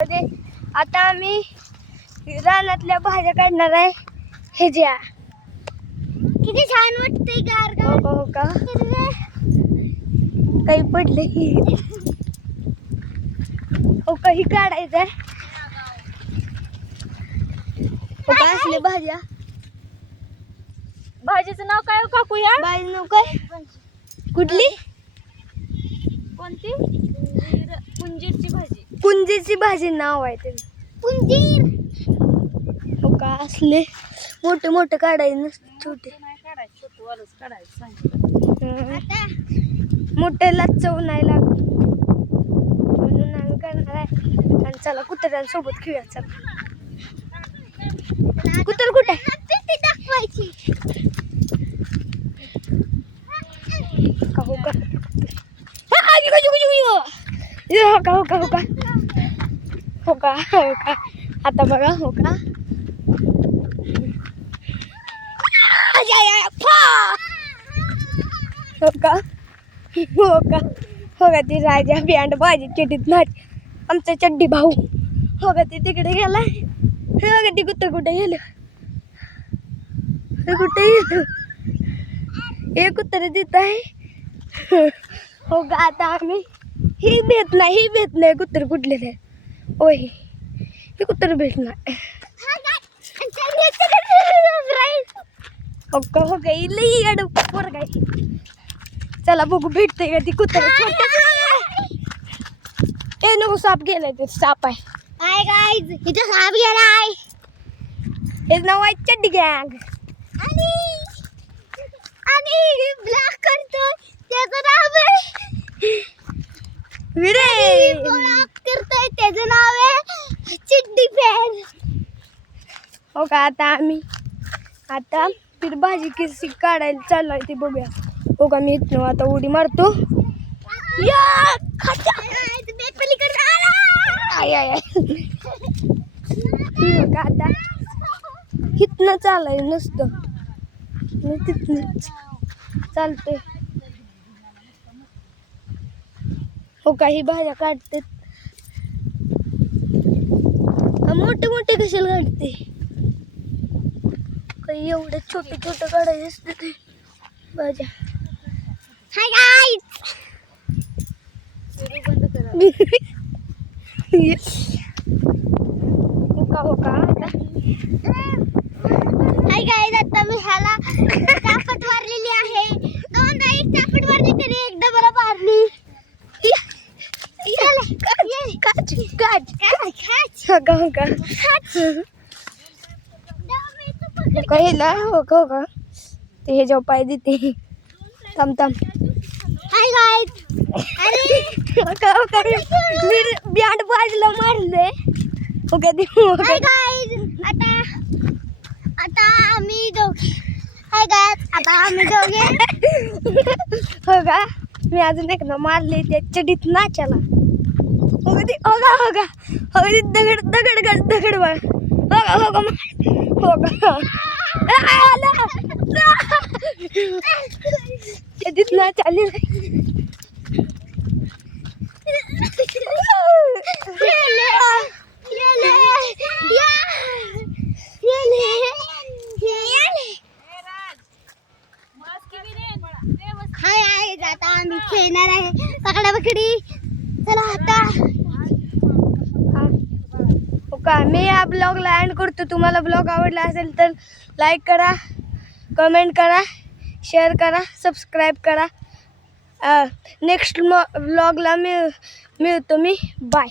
आता आम्ही रानातल्या भाज्या काढणार आहे. हे ज्या किती छान वाटतंय गार. हो का काही पडले हो काही काढायचंय. हो का असले भाज्या. भाजीचं नाव काय हो काकू या? भाजी नाव काय? कुठली? कोणती? पुंजीरची भाजी. पुंजीची भाजी नाव आहे त्याचं. पुंजीर. हो का असले मोठे मोठे काढायचे नसते छोटे. नाही काढायचं, छोटं वालच काढायचं सांगितलं. मोठ्याला चव नाही लागत म्हणून आम्ही करणार आहे. आणि चला कुत्र्यांसोबत खेळूया. चला कुत्र कुठे दाखवायची हो का? हो का हो का हो का हो का हो का आता बघा हो का हो का हो का हो का ती राजा बँड बाजी चिटीत नाच आमचा चड्डी भाऊ हो का ती तिकडे गेला. हे बघा ती कुत्र कुठे गेलं. हे कुठे गेलं. हे कुत्र देत आहे. हो का आता आम्ही ही भेट नाही कुत्र कुठले ओय हे कुत्र भेट नाही. हो का हो का लई गाड पोर काय. चला बघू भेटते का ती कुत्र. ए नको साप गेलाय. ते साप आहे. हाय गाईज इथं साप गेलाय. हे नाव आहे चड्डी गँग. आणि ब्लॉक करतो त्याचं नाव आहे विरे. ब्लॉक करतोय त्याचं नाव आहे चिड्डी फॅन. हो का आता फिर भाजी कशी काढायला चाललाय ते बघूया. हो का मी इथनं आता उडी मारतो. या आय आय का आता इथनं चालाय नसतं मी तिथनं चालते. हो काही भाज्या काढते. मोठे मोठे कशाला काढते. काही एवढे छोटे छोटे काढायचे असते ते भाज्या. हाय गाईज हो का हाय गाईज आता मी ह्याला चापट मारलेली आहे. दोनदा एक चापट मारली तरी एकदा बरं मारली. कहिला हो का ते हे जेव्हा पाय देते. थांब हाय गाईज अरे मी बँड बाजला मारले. हो का हाय गाईज आता आम्ही दोघे. हाय गाईज आता आम्ही दोघे. हो का मी अजून एक ना मारले त्या चडीत नाचाला. हो का ती हो का दगड बघ. हो का चडीत नाच आली. हाय आता आम्ही खेळणार आहे पकडा पकडी. चला आता हो का मी या ब्लॉगला एंड करतो. तुम्हाला ब्लॉग आवडला असेल तर लाईक करा, कमेंट करा, शेअर करा, सबस्क्राईब करा. नेक्स्ट ब्लॉगला मिळतो मी. बाय.